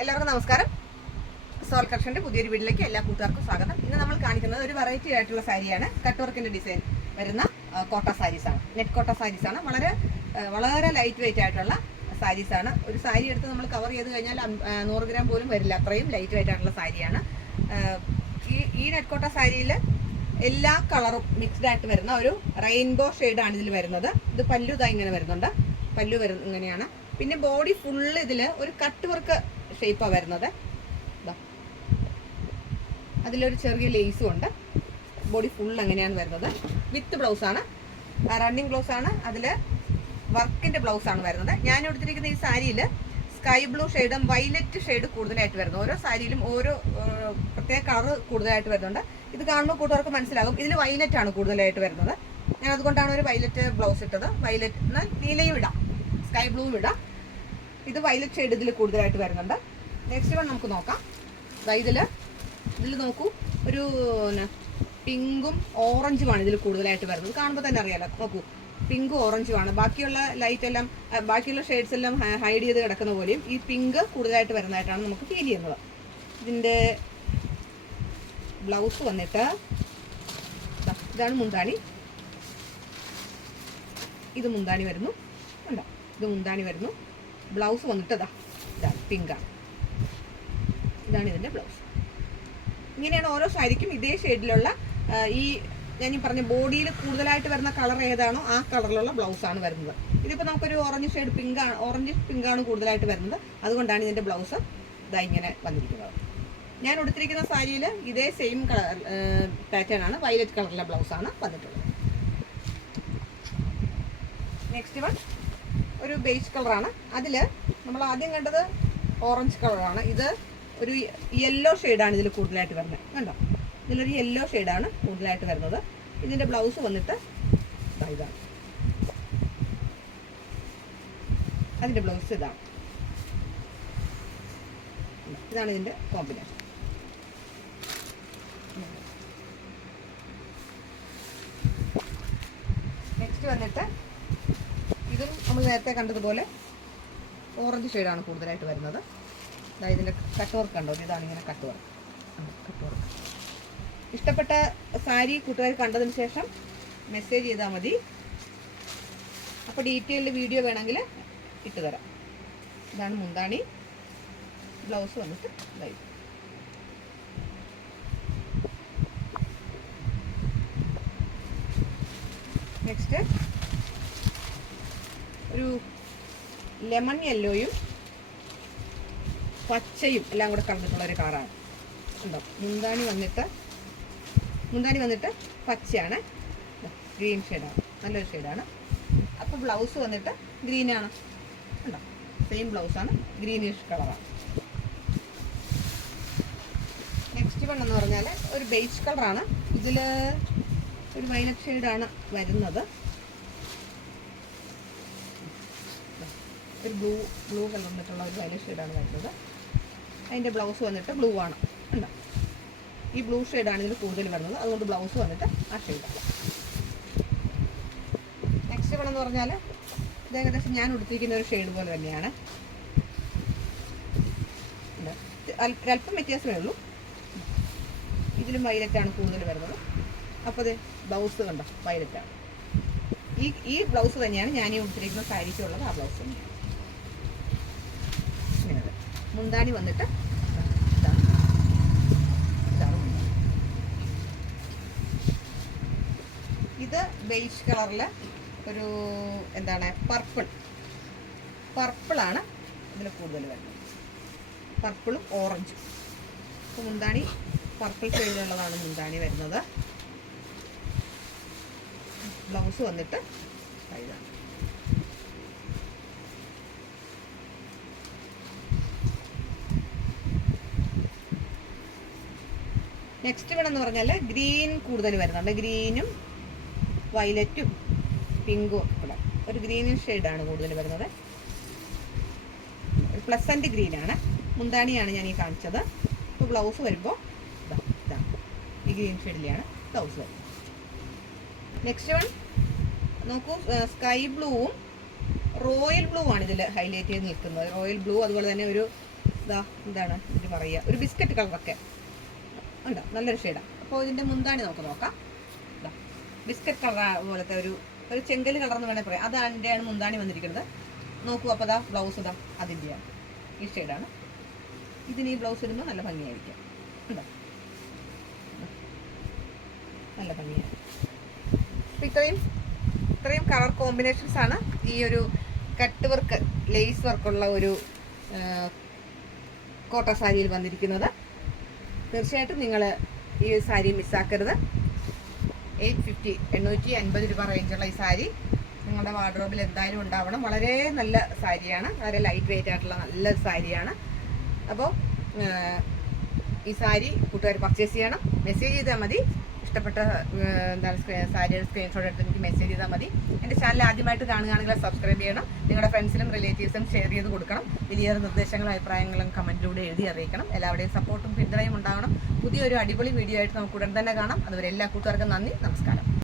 എല്ലാവർക്കും നമസ്കാരം. സോൾ കളക്ഷന്റെ പുതിയൊരു വീട്ടിലേക്ക് എല്ലാ കൂട്ടുകാർക്കും സ്വാഗതം. ഇന്ന് നമ്മൾ കാണിക്കുന്നത് ഒരു വെറൈറ്റി ആയിട്ടുള്ള സാരിയാണ്. കട്ട് വർക്കിന്റെ ഡിസൈൻ വരുന്ന കോട്ട സാരീസ് ആണ്. നെറ്റ് കോട്ട സാരീസ് ആണ്. വളരെ ലൈറ്റ് വെയിറ്റ് ആയിട്ടുള്ള സാരീസ് ആണ്. ഒരു സാരി എടുത്ത് നമ്മൾ കവർ ചെയ്ത് കഴിഞ്ഞാൽ 100 ഗ്രാം പോലും വരില്ല, അത്രയും ലൈറ്റ് വെയിറ്റ് ആയിട്ടുള്ള സാരിയാണ്. ഈ നെറ്റ് കോട്ട സാരിയിൽ എല്ലാ കളറും മിക്സ്ഡ് ആയിട്ട് വരുന്ന ഒരു റെയിൻബോ ഷെയ്ഡാണ് ഇതിൽ വരുന്നത്. ഇത് പല്ലു ഇങ്ങനെ വരുന്നുണ്ട്. പല്ലു ഇങ്ങനെയാണ്. പിന്നെ ബോഡി ഫുള്ള് ഇതിൽ ഒരു കട്ട് വർക്ക് ഷേപ്പാണ് വരുന്നത്. അതിലൊരു ചെറിയ ലേസും ഉണ്ട്. ബോഡി ഫുൾ അങ്ങനെയാണ് വരുന്നത്. വിത്ത് ബ്ലൗസാണ്, റണ്ണിങ് ബ്ലൗസാണ്. അതിൽ വർക്കിൻ്റെ ബ്ലൗസാണ് വരുന്നത്. ഞാൻ എടുത്തിരിക്കുന്ന ഈ സാരിയിൽ സ്കൈ ബ്ലൂ ഷെയ്ഡും വയലറ്റ് ഷെയ്ഡ് കൂടുതലായിട്ട് വരുന്നു. ഓരോ സാരിയിലും ഓരോ പ്രത്യേക കളർ കൂടുതലായിട്ട് വരുന്നുണ്ട്. ഇത് കാണുമ്പോൾ കൂട്ടുകാർക്ക് മനസ്സിലാകും ഇതിൽ വയലറ്റ് ആണ് കൂടുതലായിട്ട് വരുന്നത്. ഞാൻ അതുകൊണ്ടാണ് ഒരു വയലറ്റ് ബ്ലൗസ് ഇട്ടത്. വയലറ്റ് എന്നാൽ നീലയും ഇടാം, സ്കൈ ബ്ലൂവും ഇടാം. ഇത് വയലറ്റ് ഷെയ്ഡ് ഇതിൽ കൂടുതലായിട്ട് വരുന്നുണ്ട്. നെക്സ്റ്റ് വൺ നമുക്ക് നോക്കാം. ഇതിൽ നോക്കൂ, ഒരു പിങ്കും ഓറഞ്ചുമാണ് ഇതിൽ കൂടുതലായിട്ട് വരുന്നത്. കാണുമ്പോൾ തന്നെ അറിയാലോ. നോക്കൂ, പിങ്കും ഓറഞ്ചുമാണ്. ബാക്കിയുള്ള ലൈറ്റ് എല്ലാം, ബാക്കിയുള്ള ഷെയ്ഡ്സ് എല്ലാം ഹൈഡ് ചെയ്ത് കിടക്കുന്ന പോലെയും ഈ പിങ്ക് കൂടുതലായിട്ട് വരുന്നതായിട്ടാണ് നമുക്ക് ഫീൽ ചെയ്യുന്നത്. ഇതിൻ്റെ ബ്ലൗസ് വന്നിട്ട് ഇതാണ് മുന്താണി. ഇത് മുന്താണി വരുന്നു. ഉണ്ടോ? ഇത് മുന്താണി വരുന്നു. ബ്ലൗസ് വന്നിട്ട് ഇതാണ് പിങ്കാണ്. ഇതാണ് ഇതിൻ്റെ ബ്ലൗസ്. ഇങ്ങനെയാണ് ഓരോ സാരിക്കും ഇതേ ഷെയ്ഡിലുള്ള ഞാൻ പറഞ്ഞ ബോഡിയിൽ കൂടുതലായിട്ട് വരുന്ന കളർ ഏതാണോ ആ കളറിലുള്ള ബ്ലൗസാണ് വരുന്നത്. ഇതിപ്പോൾ നമുക്കൊരു ഓറഞ്ച് ഷെയ്ഡ് ഓറഞ്ച് പിങ്കാണ് കൂടുതലായിട്ട് വരുന്നത്. അതുകൊണ്ടാണ് ഇതിൻ്റെ ബ്ലൗസ് ഇങ്ങനെ വന്നിരിക്കുന്നത്. ഞാൻ എടുത്തിരിക്കുന്ന സാരിയിൽ ഇതേ സെയിം കളർ പാറ്റേൺ ആണ്. വയലറ്റ് കളറിലെ ബ്ലൗസാണ് വന്നിട്ടുള്ളത്. നെക്സ്റ്റ് വൺ ഒരു ബേജ് കളറാണ്. അതിൽ നമ്മൾ ആദ്യം കണ്ടത് ഓറഞ്ച് കളറാണ്. ഇത് ഒരു യെല്ലോ ഷെയ്ഡാണ് ഇതിൽ കൂടുതലായിട്ട് വരുന്നത്. കണ്ടോ? ഇതിലൊരു യെല്ലോ ഷെയ്ഡാണ് കൂടുതലായിട്ട് വരുന്നത്. ഇതിൻ്റെ ബ്ലൗസ് വന്നിട്ട് ഇതാണ്. അതിൻ്റെ ബ്ലൗസ് ഇതാണ് ഇതിൻ്റെ കോമ്പിനേഷൻ. നെക്സ്റ്റ് വന്നിട്ട് ഇതും നമ്മൾ നേരത്തെ കണ്ടതുപോലെ ഓറഞ്ച് ഷെയ്ഡാണ് കൂടുതലായിട്ട് വരുന്നത്. അതായത് ഇതിൻ്റെ കട്ട് വർക്ക് കണ്ടോ? ഇതാണ് ഇങ്ങനെ കട്ട് വർക്ക്. ഇഷ്ടപ്പെട്ട സാരി കൂട്ടുകാർ കണ്ടതിന് ശേഷം മെസ്സേജ് ചെയ്താൽ മതി. അപ്പോൾ ഡീറ്റെയിൽഡ് വീഡിയോ വേണമെങ്കിൽ ഇട്ടുതരാം. ഇതാണ് മുന്താണി. ബ്ലൗസ് വന്നിട്ട് നെക്സ്റ്റ് ഒരു ലെമൺ യെല്ലോയും പച്ചയും എല്ലാം കൂടെ കലർന്നിട്ടുള്ളൊരു കളറാണ്. ഉണ്ടോ? മുന്താണി വന്നിട്ട് പച്ചയാണ്. ഗ്രീൻ ഷെയ്ഡാണ്, നല്ലൊരു ഷെയ്ഡാണ്. അപ്പോൾ ബ്ലൗസ് വന്നിട്ട് ഗ്രീനാണ്. ഉണ്ടോ? സെയിം ബ്ലൗസാണ്, ഗ്രീനിഷ് കളറാണ്. നെക്സ്റ്റ് വൺ എന്ന് പറഞ്ഞാൽ ഒരു ബേജ് കളറാണ്. ഇതിൽ ഒരു വയലറ്റ് ഷെയ്ഡാണ് വരുന്നത്. ഒരു ബ്ലൂ കളർ വന്നിട്ടുള്ള ഒരു വയലറ്റ് ഷെയ്ഡാണ് വരുന്നത്. അതിൻ്റെ ബ്ലൗസ് വന്നിട്ട് ബ്ലൂ ആണ്. ഉണ്ടോ? ഈ ബ്ലൂ ഷെയ്ഡാണ് ഇതിൽ കൂടുതൽ വരുന്നത്. അതുകൊണ്ട് ബ്ലൗസ് വന്നിട്ട് ആ ഷെയ്ഡാണ്. നെക്സ്റ്റ് വൺ എന്ന് പറഞ്ഞാൽ ഇത് ഏകദേശം ഞാൻ ഉടുത്തിരിക്കുന്ന ഒരു ഷെയ്ഡ് പോലെ തന്നെയാണ്. ഒരല്പം വ്യത്യാസമേ ഉള്ളൂ. ഇതിലും വയലറ്റാണ് കൂടുതൽ വരുന്നത്. അപ്പോൾ ഇത് ബ്ലൗസ് കണ്ടോ? വയലറ്റാണ്. ഈ ബ്ലൗസ് തന്നെയാണ് ഞാൻ ഈ ഉടുത്തിരിക്കുന്ന സാരിക്കുള്ളത്. ആ ബ്ലൗസ് തന്നെയാണ്. മുന്താണി വന്നിട്ട് ഇത് ബേജ് കളറിൽ ഒരു പർപ്പിളാണ് ഇതിൽ കൂടുതൽ വരുന്നത്. പർപ്പിളും ഓറഞ്ചും. അപ്പോൾ മുന്താണി പർപ്പിൾ ഷെയ്ഡിലുള്ളതാണ് മുന്താണി വരുന്നത്. ബ്ലൗസ് വന്നിട്ട് ഇതാണ്. നെക്സ്റ്റ് വേണമെന്ന് പറഞ്ഞാൽ ഗ്രീൻ കൂടുതൽ വരുന്നുണ്ട്. ഗ്രീനും വയലറ്റും പിങ്കും ഒക്കെ ഒരു ഗ്രീനിഷ് ഷെയ്ഡാണ് കൂടുതൽ വരുന്നത്. പ്ലസൻറ്റ് ഗ്രീനാണ്. മുന്താണിയാണ് ഞാൻ ഈ കാണിച്ചത്. ഇപ്പോൾ ബ്ലൗസ് വരുമ്പോൾ ഇതാണ് ഈ ഗ്രീൻ ഷെയ്ഡിലാണ് ബ്ലൗസ് വരുന്നത്. നെക്സ്റ്റ് വൺ നോക്കൂ, സ്കൈ ബ്ലൂവും റോയൽ ബ്ലൂ ആണ് ഇതിൽ ഹൈലൈറ്റ് ചെയ്ത് നിൽക്കുന്നത്. റോയൽ ബ്ലൂ, അതുപോലെ തന്നെ ഒരു ഇതാ എന്താണ് ഇത് പറയുക, ഒരു ബിസ്ക്കറ്റ് കളറൊക്കെ ഉണ്ടോ, നല്ലൊരു ഷെയ്ഡാണ്. അപ്പോൾ ഇതിൻ്റെ മുന്താണി നമുക്ക് നോക്കാം. ഇതാ ബിസ്ക്കറ്റ് കളർ പോലത്തെ ഒരു ചെങ്കല് കളർ എന്ന് വേണമെങ്കിൽ പറയാം. അതിൻ്റെയാണ് മുന്താണി വന്നിരിക്കുന്നത്. നോക്കൂ, അപ്പോൾ ഇതാ ബ്ലൗസ് ഇതാ അതിൻ്റെയാണ്, ഈ ഷെയ്ഡാണ്. ഇതിന് ഈ ബ്ലൗസ് ഇടുമ്പോൾ നല്ല ഭംഗിയായിരിക്കും. ഉണ്ടോ, നല്ല ഭംഗിയാണ്. അപ്പോൾ ഇത്രയും കളർ കോമ്പിനേഷൻസ് ആണ് ഈ ഒരു കട്ട് വർക്ക് ലേസ് വർക്കുള്ള ഒരു കോട്ട സാരിയിൽ വന്നിരിക്കുന്നത്. തീർച്ചയായിട്ടും നിങ്ങൾ ഈ സാരി മിസ്സാക്കരുത്. 850 850 രൂപ റേഞ്ചുള്ള ഈ സാരി നിങ്ങളുടെ വാർഡ്രോബിൽ എന്തായാലും ഉണ്ടാവണം. വളരെ നല്ല സാരിയാണ്, വളരെ ലൈറ്റ് വെയിറ്റ് ആയിട്ടുള്ള നല്ല സാരിയാണ്. അപ്പോൾ ഈ സാരി കൂട്ടുകാർ പർച്ചേസ് ചെയ്യണം. മെസ്സേജ് ചെയ്താൽ മതി. ഇഷ്ടപ്പെട്ട എന്താണ് സാരിയുടെ സ്ക്രീൻഷോട്ട് എടുത്ത് എനിക്ക് മെസ്സേജ് ചെയ്താൽ മതി. എൻ്റെ ചാനൽ ആദ്യമായിട്ട് കാണുകയാണെങ്കിൽ സബ്സ്ക്രൈബ് ചെയ്യണം. നിങ്ങളുടെ ഫ്രണ്ട്സിനും റിലേറ്റീവ്സിനും ഷെയർ ചെയ്ത് കൊടുക്കണം. വലിയ നിർദ്ദേശങ്ങളും അഭിപ്രായങ്ങളും കമൻറ്റിലൂടെ എഴുതി അറിയിക്കണം. എല്ലാവരുടെയും സപ്പോർട്ടും പിന്തുണയും ഉണ്ടാവണം. പുതിയൊരു അടിപൊളി വീഡിയോ ആയിട്ട് നമുക്ക് ഉടൻ തന്നെ കാണാം. അതുവരെ എല്ലാ കൂട്ടുകാർക്കും നന്ദി, നമസ്കാരം.